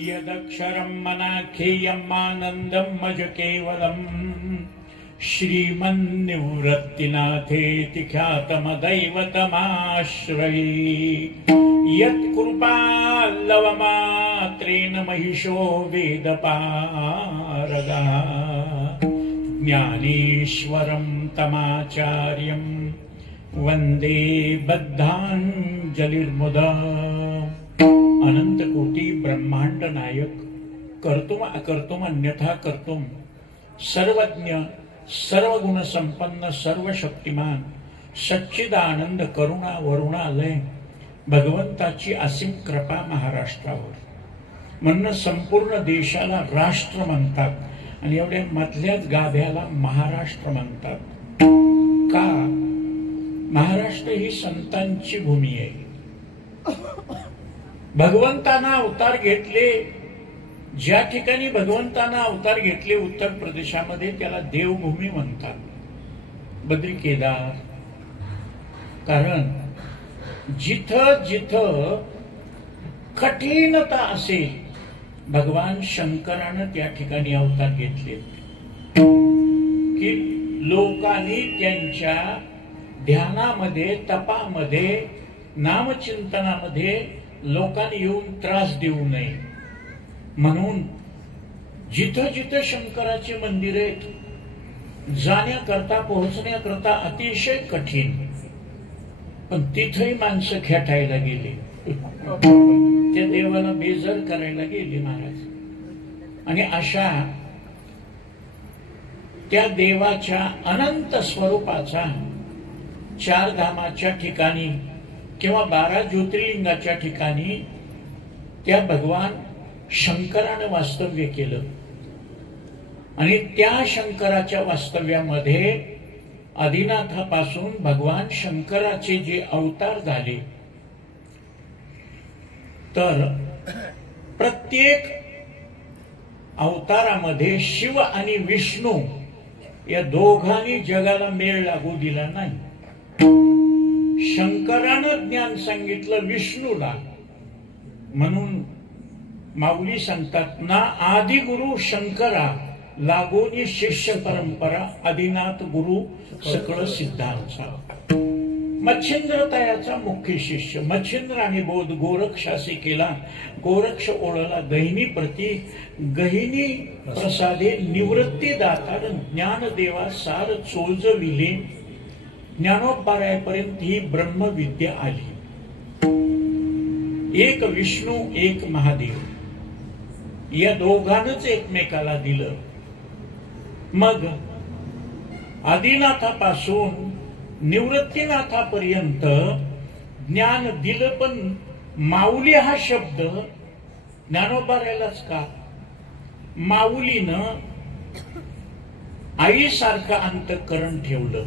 यदक्षरं मनाखेयमानन्दं मज केवलम् श्रीमन्निवृत्तिनाथेति ख्यातमदैवतमाश्रये यत्कृपाल्लवमात्रेण महिषो वेदपारगः ज्ञानेश्वरं तमाचार्यं वंदे बद्धांजलिर्मुदा। अनंत कोटी ब्रह्मांड नायक कर्तुम अकर्तुम अन्यथा कर्तुम सर्वज्ञ सर्वगुण संपन्न सर्वशक्तिमान सच्चिदानंद करुणा वरुणालय भगवंताची असीम कृपा महाराष्ट्रावर म्हणून संपूर्ण देशाला राष्ट्र म्हणतात आणि एवढ्या मधल्याच गाभ्याला महाराष्ट्र म्हणतात का? महाराष्ट्र ही संतांची भूमी आहे। भगवंतांना अवतार घेतले, ज्या ठिकाणी भगवंतांना अवतार घेतले उत्तर प्रदेशामध्ये त्याला देवभूमी म्हणतात, बद्री केदार। कारण जिथं जिथं कठीणता असेल भगवान शंकरानं त्या ठिकाणी अवतार घेतले की लोकांनी त्यांच्या ध्यानामध्ये तपामध्ये नामचिंतनामध्ये लोकांनी येऊन त्रास देऊ नये म्हणून जिथं जिथं शंकराचे मंदिर आहेत जाण्याकरता पोहोचण्याकरता अतिशय कठीण, पण तिथेही माणसं खेटायला गेली, त्या देवाला बेजार करायला गेली महाराज। आणि अशा त्या देवाच्या अनंत स्वरूपाचा 4 धामाच्या ठिकाणी किंवा 12 ज्योतिर्लिंगाच्या ठिकाणी त्या भगवान शंकराने वास्तव्य केलं आणि त्या शंकराच्या वास्तव्यामध्ये आदिनाथापासून भगवान शंकराचे जे अवतार झाले तर प्रत्येक अवतारामध्ये शिव आणि विष्णू या दोघांनी जगाला मेळ लागू दिला नाही। शंकरानं ज्ञान सांगितलं विष्णूला, म्हणून माऊली सांगतात ना आदि गुरु शंकरा लागोनी शिष्य परंपरा आदिनाथ गुरु सकळ सिद्धांचा। मच्छिंद्रतायाचा मुख्य शिष्य मच्छिंद्राने बोध गोरक्षासी केला, गोरक्ष ओळला गहिनी प्रती गहिनी प्रसादे निवृत्ती दातार ज्ञानदेवा सार चोळजविले ज्ञानोपारायपर्यंत ही ब्रह्मविद्या आली। एक विष्णू एक महादेव या दोघांनाच एकमेकाला दिलं। मग आदिनाथापासून निवृत्तीनाथापर्यंत ज्ञान दिलं, पण माऊली हा शब्द ज्ञानोबारायलाच का? माऊलीनं आईसारखं अंतःकरण ठेवलं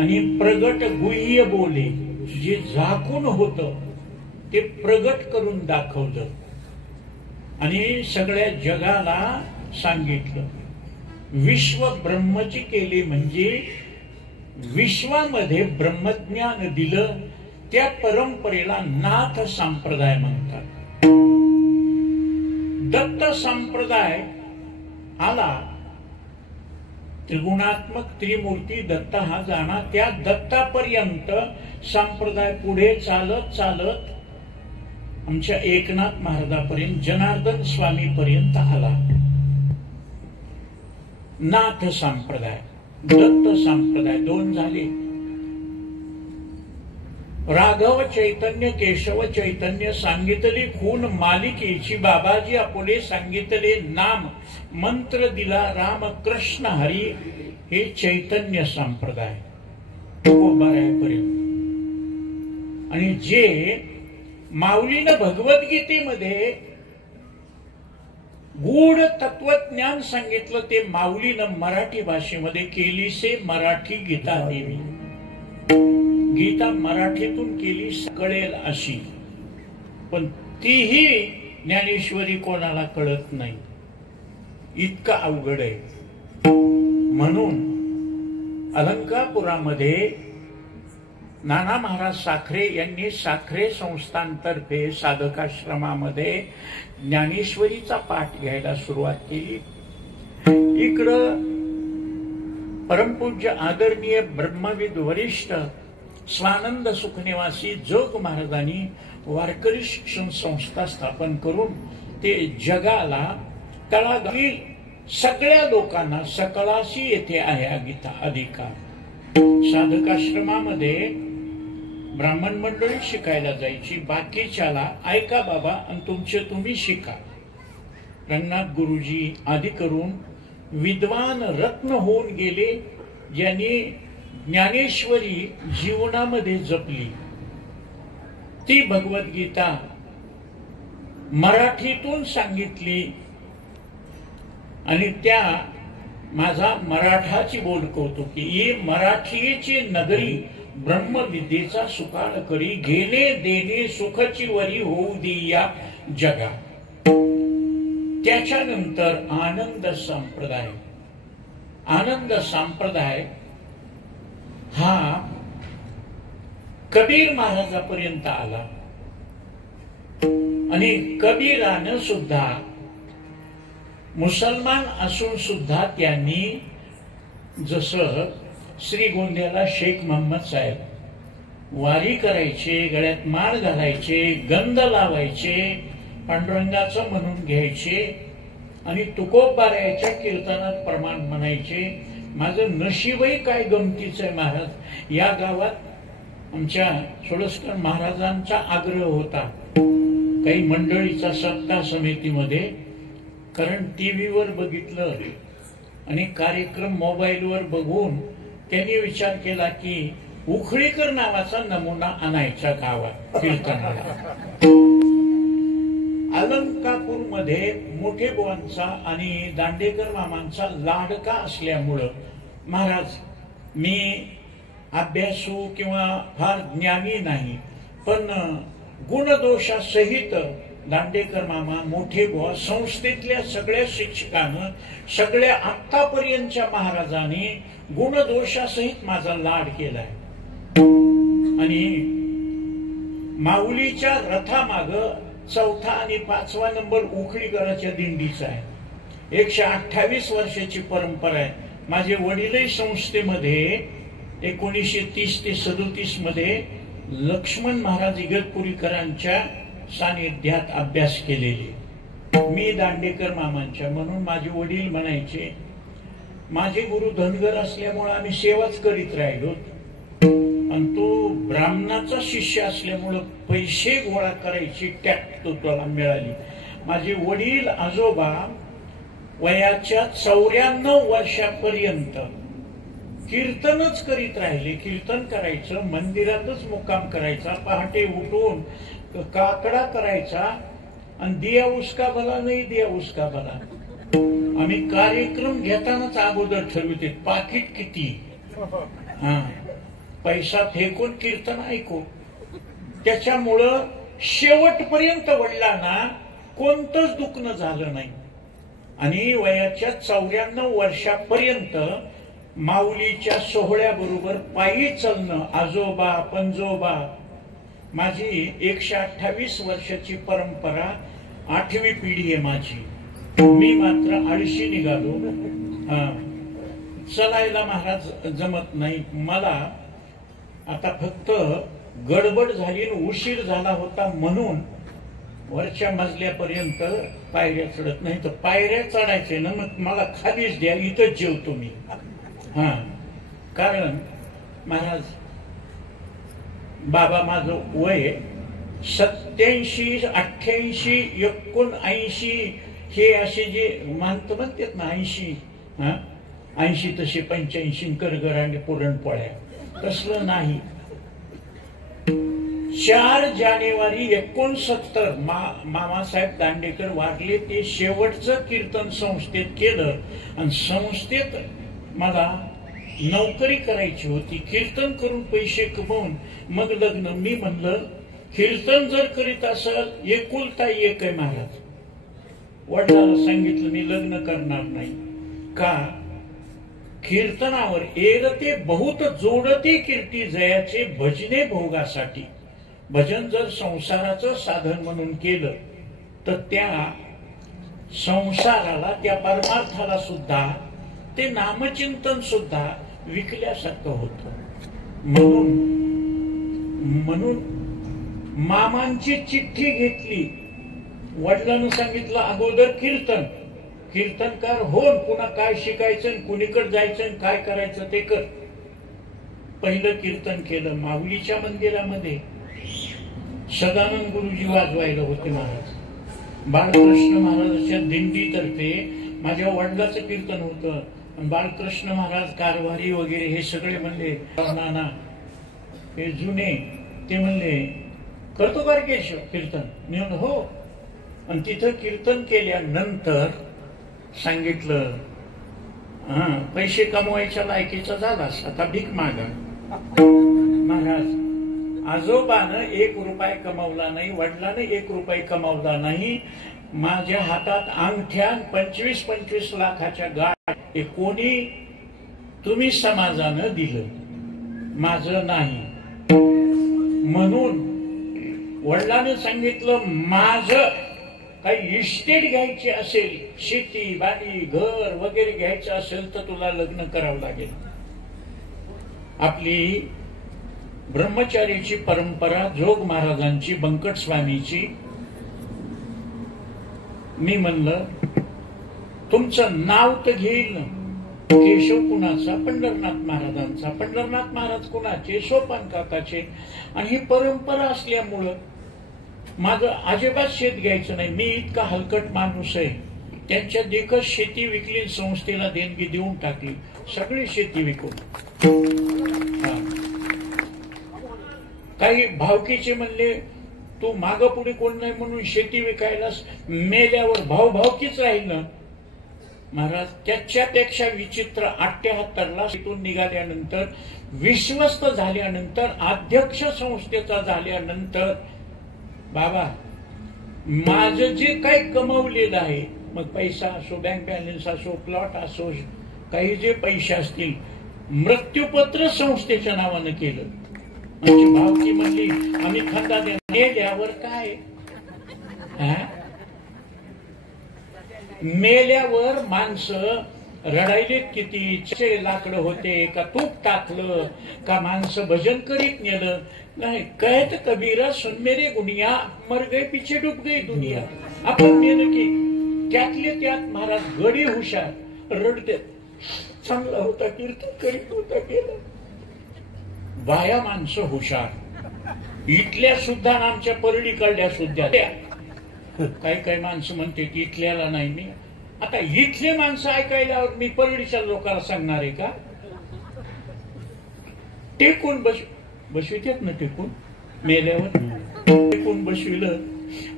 आणि प्रगट गुह्य बोले जे झाकून होतं ते प्रगट करून दाखवलं आणि सगळ्या जगाला सांगितलं। विश्व ब्रह्मची केली म्हणजे विश्वामध्ये ब्रह्मज्ञान दिलं, त्या परंपरेला नाथ संप्रदाय म्हणतात। दत्त संप्रदाय आला, त्रिगुणात्मक त्रिमूर्ती दत्त हा जाणा, त्या दत्तापर्यंत संप्रदाय पुढे चालत चालत आमच्या एकनाथ महाराजांपर्यंत जनार्दन स्वामी पर्यंत आला। नाथ संप्रदाय दत्त संप्रदाय 2 झाले। राघव चैतन्य केशव चैतन्य सांगितले खून मालिकेची, बाबाजी आपुले सांगितले नाम, मंत्र दिला राम कृष्ण हरी, हे चैतन्य संप्रदाय पर्यंत। आणि जे माऊलीनं भगवद्गीतेमध्ये गूढ तत्वज्ञान सांगितलं ते माऊलीनं मराठी भाषेमध्ये केली से मराठी गीता देवी। गीता मराठीतून केली कळेल अशी, पण तीही ज्ञानेश्वरी कोणाला कळत नाही, इतका अवघड आहे। म्हणून अलंकापुरामध्ये नाना महाराज साखरे यांनी साखरे संस्थांतर्फे साधकाश्रमामध्ये ज्ञानेश्वरीचा पाठ घ्यायला सुरुवात केली। इकडं परमपूज्य आदरणीय ब्रह्मविद वरिष्ठ स्वानंद सुखनिवासी जोग महाराजांनी वारकरी शिक्षण संस्था स्थापन करून ते जगाला तळागाळी सगळ्या लोकांना सकळाशी येथे आहे अधिकार। साधकाश्रमामध्ये ब्राह्मण मंडळी शिकायला जायची, बाकीच्याला ऐका बाबा आणि तुमचे तुम्ही शिका। रंगनाथ गुरुजी आदी करून विद्वान रत्न होऊन गेले, ज्यांनी ज्ञानेश्वरी जीवनामध्ये जपली। ती भगवद्गीता मराठीतून सांगितली आणि त्या माझा मराठाची बोल कौतुकी ही मराठीची नगरी ब्रह्मविद्येचा सुकाळ करी, घेणे देणे सुखची वरी होऊ दे या जगा। त्याच्यानंतर आनंद संप्रदाय, आनंद संप्रदाय हा कबीर महाराजापर्यंत आला आणि कबीरानं सुद्धा मुसलमान असून सुद्धा त्यांनी जसं श्रीगोंद्याला शेख मोहम्मद साहेब वारी करायचे, गळ्यात माळ घालायचे, गंध लावायचे, पांडुरंगाचं म्हणून घ्यायचे आणि तुकोबारायाच्या कीर्तनात प्रमाण म्हणायचे। माझं नशीबही काय गमतीचं आहे महाराज, या गावात आमच्या सोळसकर महाराजांचा आग्रह होता काही मंडळीचा सत्ता समितीमध्ये, कारण टीव्हीवर बघितलं आणि कार्यक्रम मोबाईलवर बघून त्यांनी विचार केला की उखळीकर नावाचा नमुना आणायचा गावात कीर्तनाला। अलंकापूरमध्ये मोठे बुवांचा आणि दांडेकर मामांचा लाडका असल्यामुळं महाराज मी अभ्यासू किंवा फार ज्ञानी नाही, पण गुणदोषासहित दांडेकर मामा मोठे बुवा संस्थेतल्या सगळ्या शिक्षकांना सगळ्या आतापर्यंतच्या महाराजांनी गुणदोषासहित माझा लाड केलाय आणि माऊलीच्या रथामाग 4था आणि 5वा नंबर उखळीकराच्या दिंडीचा आहे। 128 वर्षाची परंपरा आहे। माझे वडीलही संस्थेमध्ये 1930 ते 37 मध्ये लक्ष्मण महाराज इगतपुरीकरांच्या सानिध्यात अभ्यास केलेले, मी दांडेकर मामांच्या। म्हणून माझे वडील म्हणायचे, माझे गुरु धनगर असल्यामुळे आम्ही सेवाच करीत राहिलो आणि तो ब्राह्मणाचा शिष्य असल्यामुळं पैसे गोळा करायची टॅक्ट तुला मिळाली। माझे वडील आजोबा वयाच्या 94 वर्षापर्यंत कीर्तनच करीत राहिले। कीर्तन करायचं, मंदिरातच मुक्काम करायचा, पहाटे उठून काकडा करायचा आणि दिया उसका भला नाही दिया उसका भला। आम्ही कार्यक्रम घेतानाच अगोदर ठरवते पाकिट किती, पैसा फेकून कीर्तन ऐकू। त्याच्यामुळं शेवटपर्यंत वडिलांना कोणतंच दुखणं झालं नाही आणि वयाच्या 94 वर्षापर्यंत माऊलीच्या सोहळ्याबरोबर पायी चालणं, आजोबा पंजोबा। माझी 128 वर्षाची परंपरा 8वी पिढी आहे माझी। मी मात्र आळशी निघालो, चलायला महाराज जमत नाही मला। आता फक्त गडबड झाली, उशीर झाला होता म्हणून वरच्या मजल्यापर्यंत पायऱ्या चढत नाही, तर पायऱ्या चढायचे ना मग मला खालीच द्या, इथंच जेवतो मी। कारण महाराज बाबा माझं वय 87, 88, 79 हे असे जे म्हणतात ना 80, 80 तसे 85 करगरांनी पुरणपोळ्या तसलं नाही। 4 जानेवारी 69 मामासाहेब दांडेकर वारले, ते शेवटचं कीर्तन संस्थेत केलं आणि संस्थेत मला नोकरी करायची होती। कीर्तन करून पैसे कमवून मग लग्न। मी म्हणलं कीर्तन जर करीत असेल एकुलता एक आहे महाराज, वडिलांना सांगितलं मी लग्न करणार नाही। का? कीर्तनावर एरते बहुत जोडते कीर्ती जयाचे भजने भोगासाठी. भजन जर संसाराचं साधन म्हणून केलं तर त्या संसाराला, त्या परमार्थाला सुद्धा, ते नामचिंतन सुद्धा विकल्यासारखं होतं. म्हणून मामांची चिठ्ठी घेतली. वडिलांनी सांगितलं अगोदर कीर्तनकार होऊन पुन्हा काय शिकायचं, कुणीकडे जायचं, काय करायचं ते कर. पहिलं कीर्तन केलं माऊलीच्या मंदिरामध्ये. सदानंद गुरुजी वाजवायला होते महाराज. बाळकृष्ण महाराजांच्या दिंडीतर्फे माझ्या वडिलाचं कीर्तन होतं. बाळकृष्ण महाराज, कारभारी वगैरे हे सगळे म्हणले, नाना हे जुने, ते म्हणले करतो का केशव कीर्तन? मी म्हणलं हो. आणि तिथं कीर्तन केल्यानंतर सांगितलं, पैसे कमवायच्या लायकीचा झालास, आता भीक मागा. महाराज, आजोबानं 1 रुपया कमावला नाही, वडिलानं 1 रुपया कमावला नाही. माझ्या हातात अंगठ्या 25-25 लाखाच्या गाठ, हे कोणी तुम्ही समाजानं दिलं, माझं नाही. म्हणून वडिलांनी सांगितलं, माझं काही इस्टेट घ्यायची असेल, शेती बाडी घर वगैरे घ्यायचं असेल तर तुला लग्न करावं लागेल. आपली ब्रह्मचारीची परंपरा, जोग महाराजांची, बंकट स्वामीची. मी म्हणलं तुमचं नाव तर घेईल ना. केशव कुणाचा? पंढरनाथ महाराजांचा. पंढरनाथ महाराज कुणाचे? सोपान काकाचे. आणि ही परंपरा असल्यामुळं माझं अजिबात शेत घ्यायचं नाही. मी इतका हलकट माणूस आहे. त्यांच्या देखत शेती विकली, संस्थेला देणगी देऊन टाकली, सगळी शेती विकून. काही भावकीचे म्हणले तू माग पुढे कोण नाही म्हणून शेती विकायलास, मेल्यावर भावकीच राहील ना. महाराज, त्याच्यापेक्षा विचित्र 78ला तिथून निघाल्यानंतर, विश्वस्त झाल्यानंतर, अध्यक्ष संस्थेचा झाल्यानंतर, बाबा माझं जे काही कमवलेलं आहे, मग पैसा असो, बँक बॅलन्स असो, प्लॉट असो, काही जे पैसे असतील, मृत्यूपत्र संस्थेच्या नावानं केलं. म्हणजे भावकी म्हणली आम्ही खाता मेल्यावर काय? मेल्यावर माणसं रडायलेत किती. लाकडं होते का तूप टाकलं का माणसं भजन करीत नेलं नाही. कहत कबीरा सुन मेरे गुनिया, मर गए पीछे डूब गई दुनिया. आपण मेलं की त्यातले त्यात महाराज गडी हुशार, रडते. चांगला होता, कीर्तन करीत होता, केलं. बाया माणसं हुशार, इथल्या सुद्धा आमच्या परडी काढल्या सुद्धा. काही माणसं म्हणते की इथल्याला नाही. मी आता इथले माणसं ऐकायला मी परडीच्या लोकांना सांगणार आहे का? टेकून बसवितात ना, टेकून मेल्यावर टेकून बसविलं.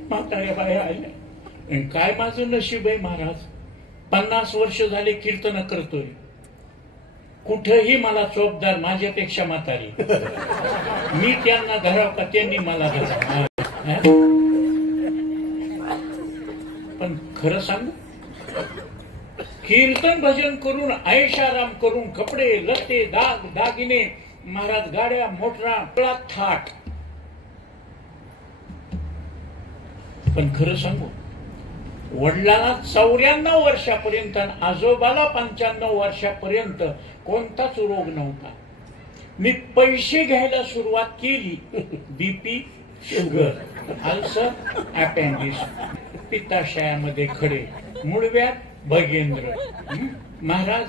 म्हाताऱ्या बाया आल्या. काय माझं नशीब आहे महाराज, 50 वर्ष झाले कीर्तन करतोय. कुठेही मला चोपदार माझ्यापेक्षा म्हातारी. मी त्यांना धराव का त्यांनी मला धराव? पण खरं सांगू, कीर्तन भजन करून, ऐशाराम करून, कपडे लत्ते दाग दागिने, महाराज गाड्या मोटरा थाट. पण खरं सांगू, वडिलांना 94 वर्षापर्यंत, आजोबाला 95 वर्षापर्यंत कोणताच रोग नव्हता. मी पैसे घ्यायला सुरुवात केली, बीपी, शुगर, अल्सर, अपेंडिस, पित्ताशयामध्ये खडे, मुळव्यात भगेंद्र, महाराज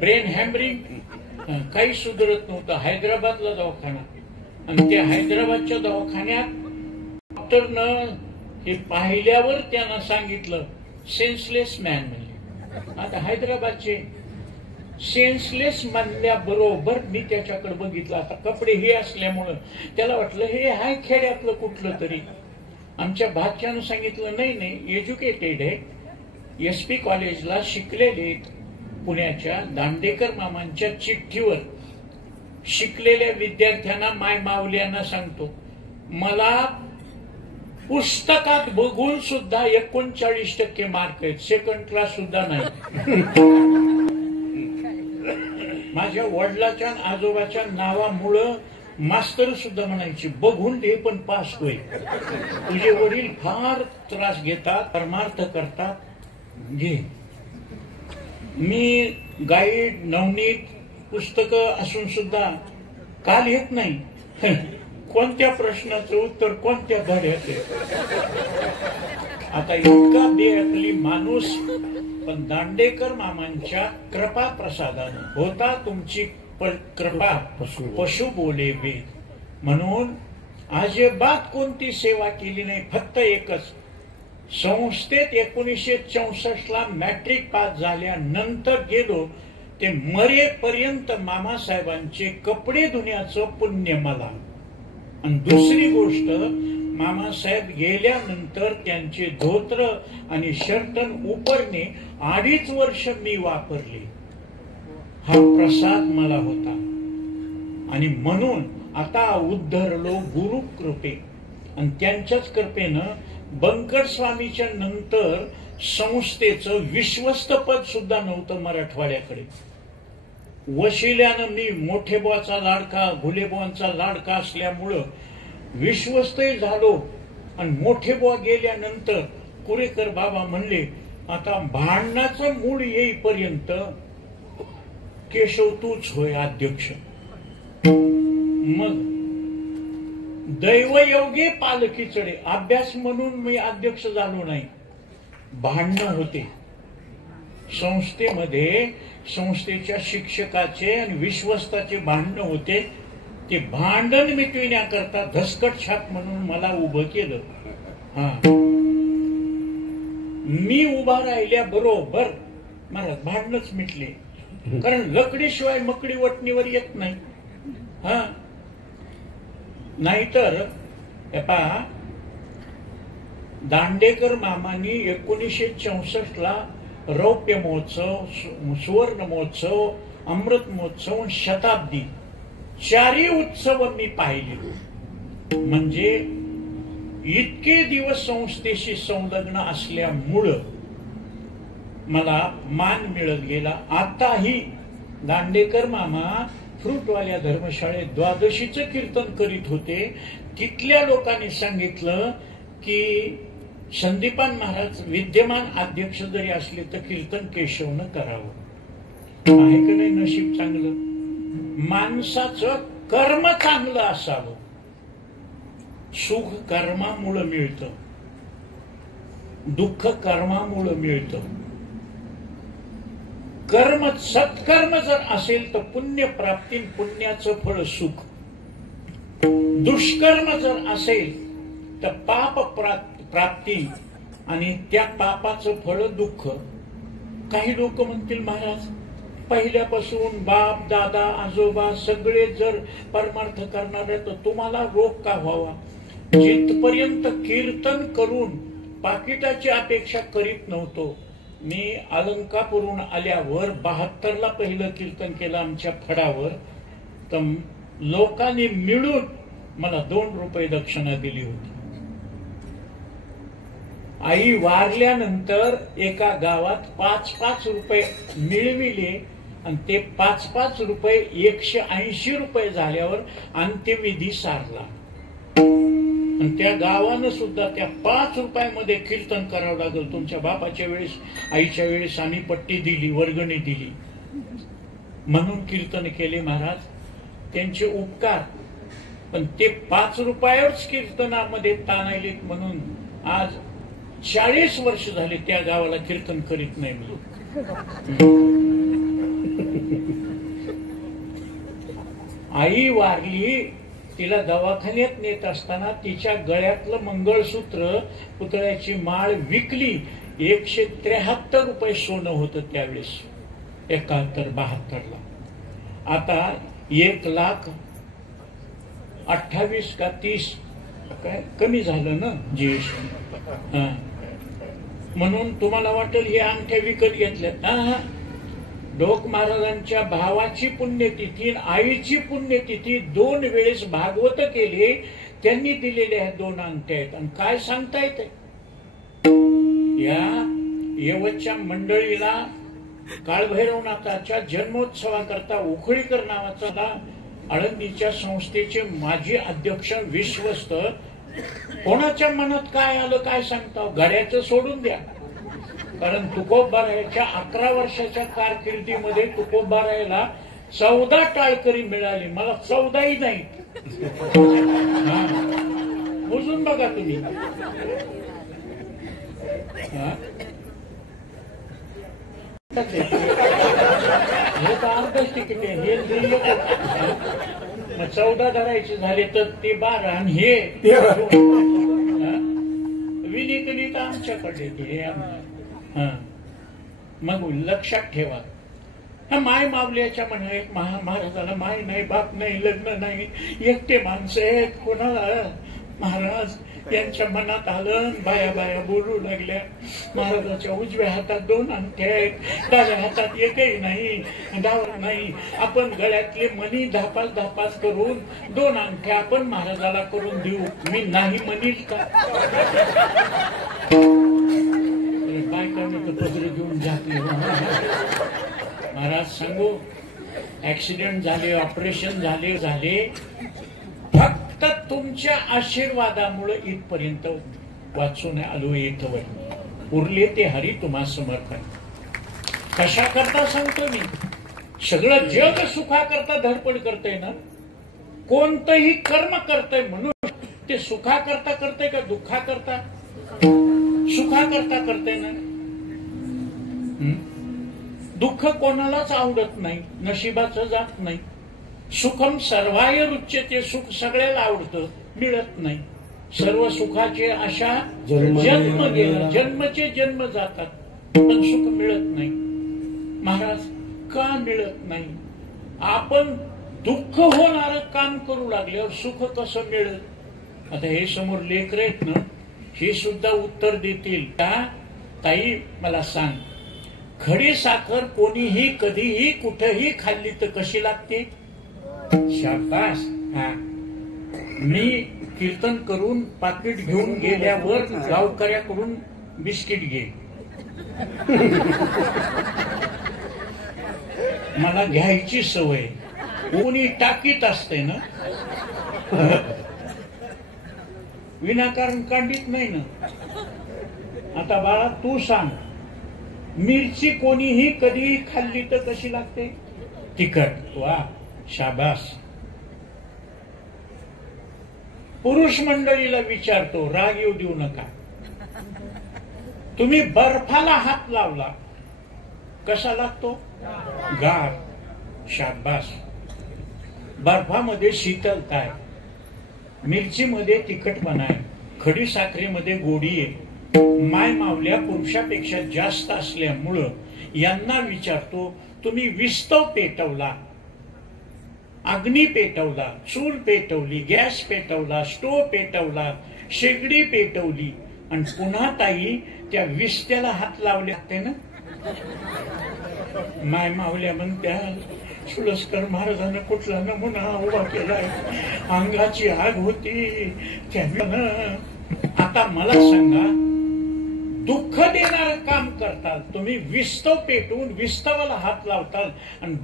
ब्रेन हॅमरिंग, काही सुधरत नव्हतं. हैदराबादला दवाखाना, आणि त्या हैदराबादच्या दवाखान्यात डॉक्टरनं हे पाहिल्यावर त्यांना सांगितलं सेन्सलेस मॅन म्हणले. आता हैदराबादचे सेन्सलेस म्हणल्याबरोबर मी त्याच्याकडे बघितलं. आता कपडे हे असल्यामुळं त्याला वाटलं हे हाय खेड्यातलं कुठलं तरी. आमच्या भाच्यानं सांगितलं नाही, एज्युकेटेड आहे, SP कॉलेजला शिकलेले, पुण्याच्या दांडेकर मामांच्या चिठ्ठीवर शिकलेल्या विद्यार्थ्यांना, माय मावल्यांना सांगतो, मला पुस्तकात बघून सुद्धा 39% मार्क आहेत, सेकंड क्लास सुद्धा नाही. माझ्या वडिलाच्या आजोबाच्या नावामुळं मास्तर सुद्धा म्हणायची बघून दे पण पास होईल. तुझे वडील फार त्रास घेतात, परमार्थ करतात, घे. मी गाईड नवनीत पुस्तकं असून सुद्धा का लिहित नाही? कोणत्या प्रश्नाचं उत्तर कोणत्या धड्यात आहे? आता इतका बेअकली माणूस, पण दांडेकर मामांच्या कृपा प्रसादानं होता तुमची कृपा पशु बोले वेद. म्हणून अजिबात कोणती सेवा केली नाही, फक्त एकच. संस्थेत 1964 मॅट्रिक पास झाल्यानंतर गेलो ते मरेपर्यंत मामासाहेबांचे कपडे धुण्याचं पुण्य मला. आणि दुसरी गोष्ट, मामासाहेब गेल्यानंतर त्यांचे धोत्र आणि शर्टन उपरणे 2.5 वर्ष मी वापरले. हा प्रसाद मला होता. आणि म्हणून आता उद्धरलो गुरु कृपे. आणि त्यांच्याच कृपेनं बंकट स्वामीच्या नंतर संस्थेचं विश्वस्त पद सुद्धा नव्हतं मराठवाड्याकडे. वशिल्यानं मी मोठे बुवाचा लाडका, घुले बुवांचा लाडका असल्यामुळं विश्वस्तही झालो. आणि मोठे बुवा गेल्यानंतर कुरेकर बाबा म्हणले आता भांडणाचं मूळ येईपर्यंत केशव तूच होय अध्यक्ष. मग दैवयोगे पालखी चढे. अभ्यास म्हणून मी अध्यक्ष झालो नाही, भांडणं होते संस्थेमध्ये. संस्थेच्या शिक्षकाचे आणि विश्वस्ताचे भांडणं होते. ते भांडण मिटविण्याकरता धसकट छाप म्हणून मला उभं केलं. मी उभा राहिल्या बरोबर मला भांडणच मिटले. कारण लकडीशिवाय मकडी वटणीवर येत नाही. नाहीतर दांडेकर मामांनी 1964 रौप्य महोत्सव, सुवर्ण महोत्सव, अमृत महोत्सव, शताब्दी 4 उत्सव मी पाहिले. म्हणजे इतके दिवस संस्थेशी संलग्न असल्यामुळं मला मान मिळत गेला. आताही दांडेकर मामा फ्रूटवाल्या धर्मशाळेत द्वादशीचं कीर्तन करीत होते. तिथल्या लोकांनी सांगितलं की संदीपान महाराज विद्यमान अध्यक्ष जरी असले तर कीर्तन केशवनं करावं. आहे का नाही नशीब चांगलं? माणसाचं कर्म चांगलं असावं. सुख कर्मामुळं मिळतं, दुःख कर्मामुळं मिळतं. कर्म सत्कर्म जर असेल तर पुण्य प्राप्ती, पुण्याचं फळ सुख. दुष्कर्म जर असेल तर पाप प्राप्ती आणि त्या पापाचं फळ दुःख. काही लोक म्हणतील महाराज पहिल्यापासून बाप दादा आजोबा सगळे जर परमार्थ करणारे तर तुम्हाला रोग का व्हावा? जिथपर्यंत कीर्तन करून पाकिटाची अपेक्षा करीत नव्हतो. मी अलंकापुरून आल्यावर 72ला पहिलं कीर्तन केलं आमच्या फडावर. तर लोकांनी मिळून मला 2 रुपये दक्षिणा दिली होती. आई वारल्यानंतर एका गावात 5-5 रुपये मिळविले आणि ते 5-5 रुपये 180 रुपये झाल्यावर अंत्यविधी सारला. आणि त्या गावानं सुद्धा त्या 5 रुपयामध्ये कीर्तन करावं लागलं. तुमच्या बापाच्या वेळेस, आईच्या वेळेस आम्ही पट्टी दिली, वर्गणी दिली म्हणून कीर्तन केले महाराज. त्यांचे उपकार. पण ते 5 रुपयावरच कीर्तनामध्ये ताणायलेत म्हणून आज 40 वर्ष झाले त्या गावाला कीर्तन करीत नाही मी. आई वारली, तिला दवाखान्यात नेत असताना तिच्या गळ्यातलं मंगळसूत्र, पुतळ्याची माळ विकली. 173 रुपये सोनं होतं त्यावेळेस 71-72ला. आता 1,28,000 का 30 काय कमी झालं ना जीएसटी. म्हणून तुम्हाला वाटेल हे अंगठ्या विकत घेतल्यात. ढोक महाराजांच्या भावाची पुण्यतिथी, आईची पुण्यतिथी 2 वेळेस भागवत केले. त्यांनी दिलेल्या 2 अंगठ्या आहेत. आणि काय सांगता येते या यवतच्या मंडळीला काळभैरवनाथाच्या जन्मोत्सवाकरता उखळीकर नावाचा आळंदीच्या संस्थेचे माजी अध्यक्ष विश्वस्त कोणाच्या मनात काय आलं काय सांगता, गड्याचं सोडून द्या. कारण तुकोबारायाच्या 11 वर्षाच्या कारकिर्दीमध्ये तुकोबारायाला 14 टाळकरी मिळाली, मला 14ही नाही. मोजून बघा तुम्ही. हे तर अर्धच तिकीट आहे, हे 14 धरायचे झाले तर ते 12 आणि हे विनीत आमच्याकडे ते. मग लक्षात ठेवा, माय मावल्याच्या म्हणाले महाराजाला माय नाही, बाप नाही, लग्न नाही, एकटे माणसं आहेत, कोणाला महाराज यांच्या मनात आलं. बाया बाया बोलू लागल्या. महाराजाच्या उजव्या हातात 2 अंगठ्या आहेत, डाव्या हातात एकही नाही, डावा नाही. आपण गळ्यातले मणी धापास करून 2 अंगठ्या आपण महाराजाला करून देऊ. मी नाही म्हणील का? बायकांनी तर पदर घेऊन जाते. महाराज सांगू, ऍक्सिडेंट झाले, ऑपरेशन झाले, फक्त तुमच्या आशीर्वादामुळे इथपर्यंत वाचून आलो. इथवर उरले ते हरी तुम्हा समर्पण. कशा करता सांगतो मी, सगळं जग सुखा करता धडपड करतय ना. कोणतंही कर्म करतय म्हणून ते सुखा करता करतय का दुःखा करता? सुखा करता करतय ना. दुःख कोणालाच आवडत नाही, नशिबाचं जात नाही. सुखम सर्वाय रुच्यते, सुख सगळ्याला आवडतं, मिळत नाही. सर्व सुखाचे आशा जन्म गेला, जन्मचे जन्म जातात, पण सुख मिळत नाही. महाराज का मिळत नाही? आपण दुःख होणारं काम करू लागल्यावर सुख कसं मिळेल? आता हे समोर लेकरं आहेत ना, हे सुद्धा उत्तर देतील. का ताई मला सांग, खडी साखर कोणीही कधीही कुठेही खाल्ली तर कशी लागते? शाबास. मी कीर्तन करून पाकिट घेऊन गेल्यावर गावकऱ्याकडून बिस्किट घे, मला घ्यायची सवय. कोणी टाकीत असते ना, विनाकारण काढीत नाही ना. आता बाळा तू सांग, मिरची कोणीही कधीही खाल्ली तर कशी लागते? तिखट. वा शाबास. पुरुष मंडळीला विचारतो, राग येऊ देऊ नका. तुम्ही बर्फाला हात लावला, कसा लागतो? गार. शाबास. बर्फामध्ये शीतलता आहे, मिरचीमध्ये तिखटपणा आहे, खडी साखरेमध्ये गोडी आहे. माय मावल्या पुरुषापेक्षा जास्त असल्यामुळं यांना विचारतो, तुम्ही विस्तव पेटवला, अग्नी पेटवला, चूल पेटवली, गॅस पेटवला, स्टोव पेटवला, शेगडी पेटवली, आणि पुन्हा ताई त्या विस्त्याला हात लावले असते ना. माय मावल्या म्हणत्या, सुलस्कर महाराजांना कुठला नमुना उभा केलाय, अंगाची आग होती त्यानं. आता मला सांगा, दुःख देणारं काम करताल तुम्ही, विस्तव पेटवून विस्तवाला हात लावताल आणि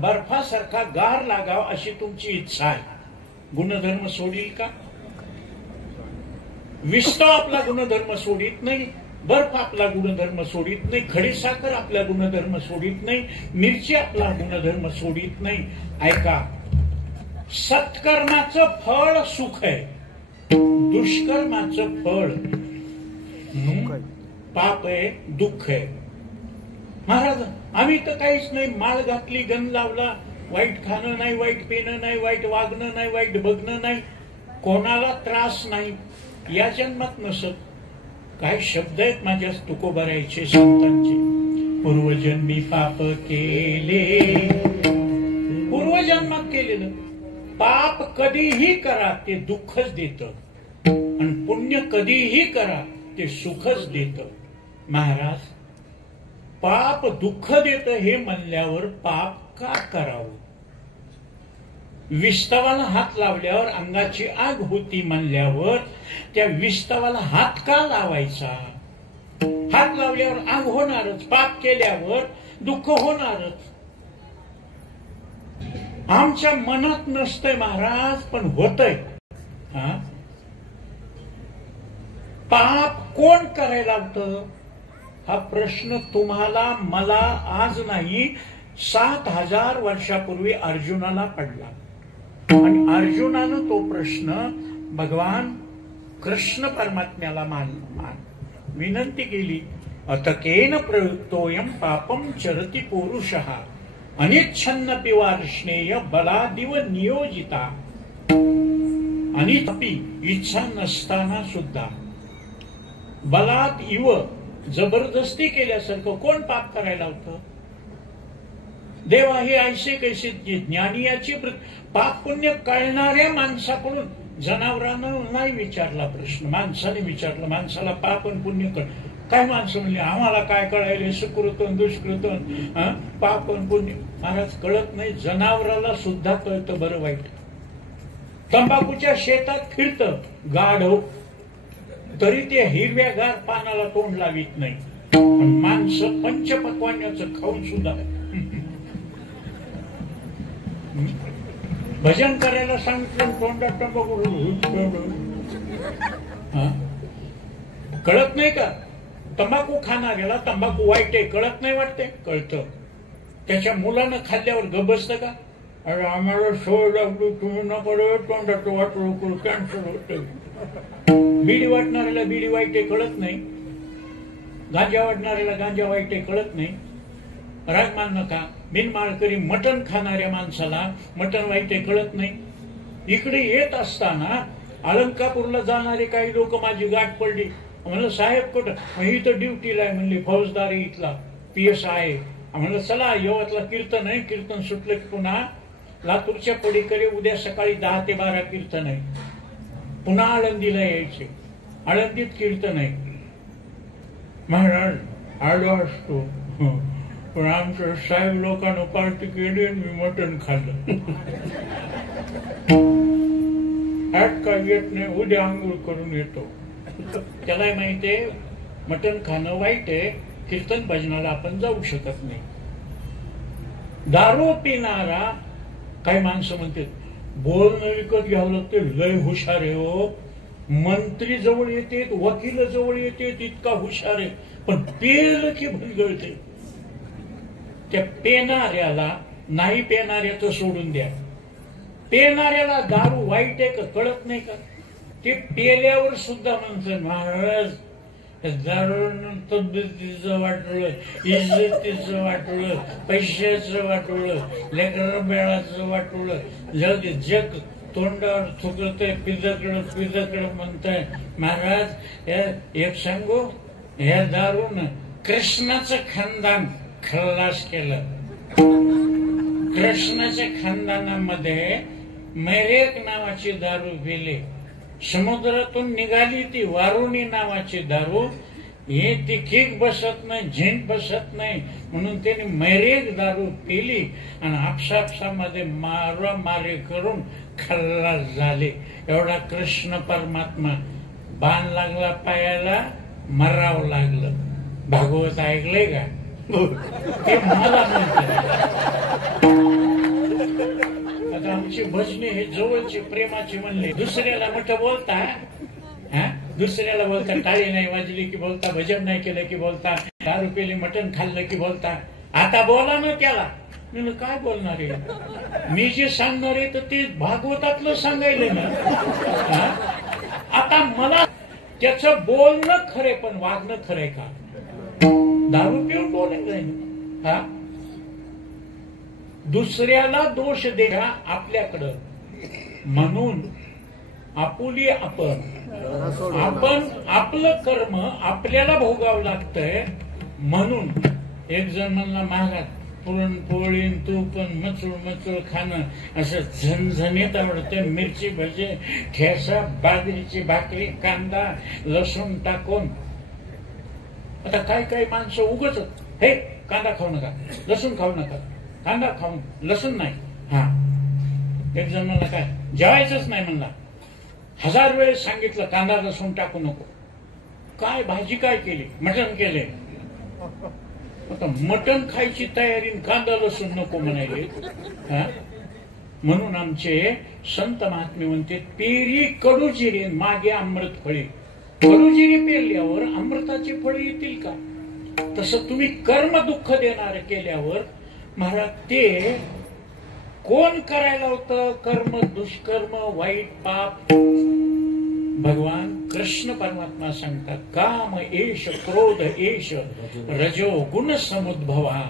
बर्फासारखा गार लागाव अशी तुमची इच्छा आहे. गुणधर्म सोडील का? विस्तव आपला गुणधर्म सोडित नाही, बर्फ आपला गुणधर्म सोडित नाही, खडीसाखर आपला गुणधर्म सोडित नाही, मिरची आपला गुणधर्म सोडित नाही. ऐका, सत्कर्माचं फळ सुख आहे, दुष्कर्माचं फळ पाप आहे, दुःख आहे. महाराज आम्ही तर काहीच नाही, माळ घातली, गण लावला, वाईट खाणं नाही, वाईट पिणं नाही, वाईट वागणं नाही, वाईट बघणं नाही, कोणाला त्रास नाही, या जन्मात नसत. काय शब्द आहेत माझ्या तुकोबारायचे संतांचे. पूर्वजन्मी पाप केले, पूर्वजन्मात केलेलं पाप कधीही करा ते दुःखच देतं, आणि पुण्य कधीही करा ते सुखच देतं. महाराज पाप दुःख देतं हे म्हणल्यावर पाप का करावं? विस्तवाला हात लावल्यावर अंगाची आग होती म्हणल्यावर त्या विस्तवाला हात का लावायचा? हात लावल्यावर आग होणारच. पाप केल्यावर दुःख होणारच. आमच्या मनात नसतंय महाराज, पण होतंय. पाप कोण करायला लावतं? हा प्रश्न तुम्हाला मला आज नाही, 7000 वर्षापूर्वी अर्जुनाला पडला. आणि अर्जुनानं तो प्रश्न भगवान कृष्ण परमात्म्याला विनंती केली. अतकेन प्रयुक्तोयम पापम चरति पुरुषः अनिच्छन्नपि वार्ष्णेय बलादिव नियोजिता. आणि तपी इच्छा नसताना सुद्धा बलात इव जबरदस्ती केल्यासारखं कोण पाप करायला होतं? देवा हे ऐसे कैसे ज्ञानियाची पाप पुण्य कळणाऱ्या माणसाकडून, जनावरांना नाही विचारला प्रश्न, माणसाने विचारला. माणसाला पाप आणि पुण्य कळ. काय माणसं म्हणले आम्हाला काय कळायले, सुकृतन दुष्कृतन पाप आणि पुण्य. महाराज कळत नाही, जनावराला सुद्धा कळतं बरं वाईट. तंबाखूच्या शेतात फिरतं गाढव, तरी ते हिरव्यागार पानाला तोंड लावित नाही. माणसं पंचपक्वान्याचं खाऊन सुद्धा भजन करायला सांगितलं, तोंडात तंबाखू. कळत नाही का? तंबाखू खाणाऱ्याला तंबाखू वाईट आहे कळत नाही वाटते? कळतं. त्याच्या मुलानं खाल्ल्यावर गप बसतं का? अरे आम्हाला सवय लागली, तुम्ही नको तोंडाचं वाटलं कॅन्सर होतं. बिडी वाटणाऱ्याला बिडी वाईट आहे कळत नाही, गांजा वाटणाऱ्याला गांजा वाईट आहे कळत नाही. राग मान नका. बिनमाळकरी मटण खाणाऱ्या माणसाला मटण वाईट आहे कळत नाही. इकडे येत असताना अलंकापूरला जाणारे काही लोक माझी गाठ पडली. म्हणलं साहेब कुठं? ही तर ड्युटीला आहे म्हणली, फौजदारी इथला PS आहे. म्हणलं चला यवतला कीर्तन आहे, कीर्तन सुटलं की पुन्हा लातूरच्या पडीकडे उद्या सकाळी 10 ते 12 कीर्तन आहे, पुन्हा आळंदीला यायचे. आळंदीत कीर्तन आहे. महाराज आलो असतो, पण आमच्या साहेब लोकांना पार्टी केली आणि मी मटण खाल्लं. आज काय येत नाही, उद्या आंघोळ करून येतो. त्याला माहितीये मटण खाणं वाईट आहे, कीर्तन भजनाला आपण जाऊ शकत नाही. दारू पिणारा, काही माणसं म्हणतात बोलणं विकत घ्यावं लागते, लय हुशार आहे हो. मंत्री जवळ येते, वकील जवळ येते, इतका हुशार आहे, पण पेलं की भलगळते. त्या पेणाऱ्याला, नाही पेणाऱ्याचं सोडून द्या, पेणाऱ्याला दारू वाईट आहे का कळत नाही का? ते पेल्यावर सुद्धा म्हणतात महाराज दारूनं तब्येतीचं वाटोळं, इज्जतीचं वाटोळं, पैशाचं वाटोळं, लेकरं बेळाचं वाटोळं. जाऊ दे, जग तोंडावर थुकतंय, पिझकडं म्हणताय. महाराज एक सांगू, ह्या दारून कृष्णाचं खानदान खल्लास केलं. कृष्णाच्या खानदानामध्ये मैरेक नावाची दारू पिली. समुद्रातून निघाली ती वारुणी नावाची दारू. हे ती किक बसत नाही, झेंट बसत नाही, म्हणून त्याने मैरेक दारू पिली आणि आपसापसामध्ये मारामारी करून खल्लास झाले. एवढा कृष्ण परमात्मा बाण लागला पायाला, मरावं लागलं. भागवत ऐकलंय का? ते मला म्हणतात. आता आमची भजने हे जवळचे प्रेमाचे म्हणले. दुसऱ्याला मोठं बोलता, दुसऱ्याला बोलता, टाळी नाही वाजली की बोलता, भजन नाही केलं की बोलता, दारू पेली मटण खाल्लं की बोलता. आता बोला ना त्याला. मी काय बोलणार आहे? मी जे सांगणार आहे तर ते भागवतातलं सांगायला ना. आता मला त्याचं बोलणं खरे पण वागणं खरंय का? दारू पिऊन बोलायला दुसऱ्याला दोष द्या आपल्याकडं, म्हणून आपुली आपण आपलं कर्म आपल्याला भोगावं लागतंय. म्हणून एक जण म्हणला महाराज पुरणपोळी तूप मचूळ खाणं असं झणझणीत आवडतं. मिरची भजे, ठेसा, बाजरीची भाकरी, कांदा लसूण टाकून. आता काही माणसं उगच हे कांदा खाऊ नका, लसूण खाऊ नका, कांदा खाऊन लसूण नाही. एक जण म्हणला काय जेवायचंच नाही म्हणला. 1000 वेळेस सांगितलं कांदा लसूण टाकू नको. काय भाजी काय केली? मटण केले. आता मटण खायची तयारी कांदा लसूण नको म्हणायले. म्हणून आमचे संत महात्मे म्हणते पेरी कडूजिरी मागे अमृत फळे. कडूजिरी पेरल्यावर अमृताची फळे येतील का? तसं तुम्ही कर्म दुःख देणार केल्यावर महाराज ते कोण करायला होतं? कर्म दुष्कर्म वाईट पाप भगवान कृष्ण परमात्मा सांगतात काम एष क्रोध एष रजो गुण समुद्भवा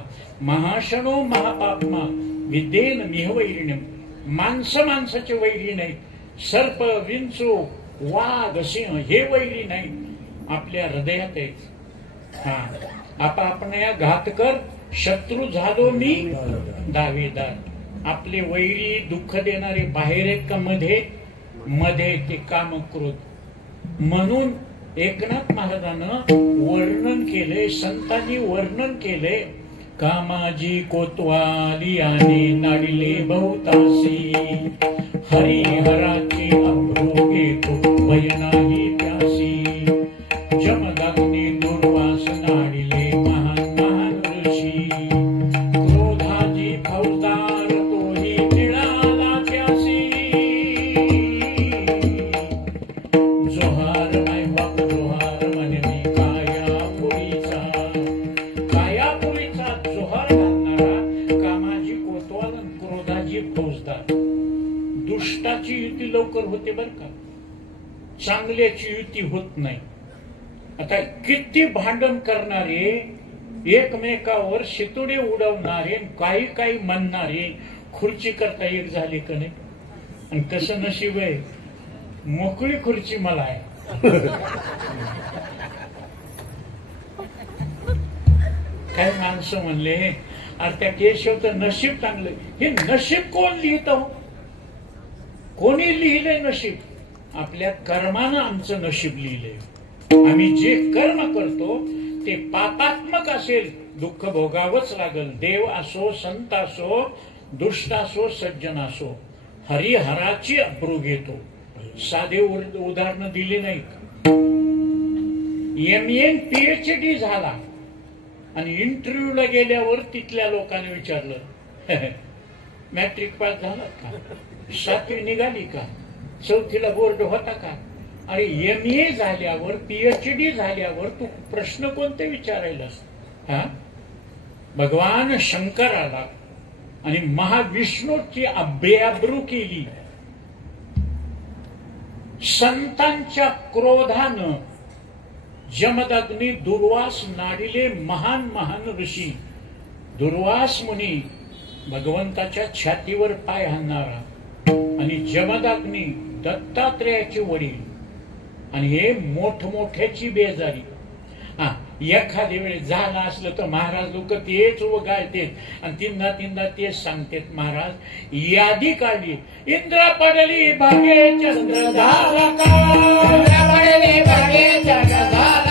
महाशनो महापापमा विद्येन मिह वैरिण्यम. माणसाचे वैरी नाहीत, सर्प विंचू वाघ सिंह हे वैरी नाहीत, आपल्या हृदयात आहेत. आपण या घातकर शत्रू झालो मी दावेदार. आपले वैरी दुःख देणारे बाहेर आहेत का मध्ये? मध्ये ते काम क्रोध. म्हणून एकनाथ महाराजांनं वर्णन केले, संतांनी वर्णन केले. कामाजी कोतवाली आणि नाडिले बहुतासी हरिहराची अमृत घेतो भय नाही प्यासी. जमदग्नी दुर्वास नाडिले महान महान ऋषी क्रोधाची फौजदार तोही निळाला प्यासी. जोहार माय बाप जोहार म्हणे मी कायापुरीचा. कायापुरीचा जोहार घालणारा कामाची कोतवाल आणि क्रोधाची फौजदार. दुष्टाची युती लवकर होते बर का, चांगल्याची युती होत नाही. आता किती भांडण करणारे, एकमेकावर शितोडे उडवणारे, काही काही म्हणणारे खुर्ची करता एक झाले का नाही? आणि कसं नशीब आहे, मोकळी खुर्ची मला आहे. काही माणसं म्हणले अरे त्या केशव तर नशीब चांगलं. हे नशीब कोण लिहित? कोणी लिहिलंय नशीब? आपल्या कर्मानं आमचं नशीब लिहिलंय. आम्ही जे कर्म करतो ते पापात्मक असेल, दुःख भोगावंच लागल. देव असो, संत असो, दुष्ट असो, सज्जन असो, हरिहराची अब्रू घेतो. साधे उदाहरण दिली नाहीत. MA PhD झाला आणि इंटरव्ह्यूला गेल्यावर तिथल्या लोकांनी विचारलं मॅट्रिक पास झाला का? 7वी निघाली का? 4थीला बोर्ड होता का? अरे MA झाल्यावर PhD झाल्यावर तू प्रश्न कोणते विचारायलास? भगवान शंकराला आणि महाविष्णूची अभ्याब्रू केली. संतांच्या क्रोधानं जमदग्नी दुर्वास नाडिले महान महान ऋषी. दुर्वास मुनी भगवंताच्या छातीवर पाय हाणणारा आणि जमदग्नी दत्तात्रेयाचे वडील आणि हे मोठमोठ्याची बेजारी. एखाद्या वेळेस झालं असलं तर महाराज लोक तेच गायतेत आणि तीनदा तीनदा तेच सांगतेत. महाराज यादी काढली. इंद्र पडली भागे चंद्र झाला का, इंद्र पडली भागे चंद्र झाला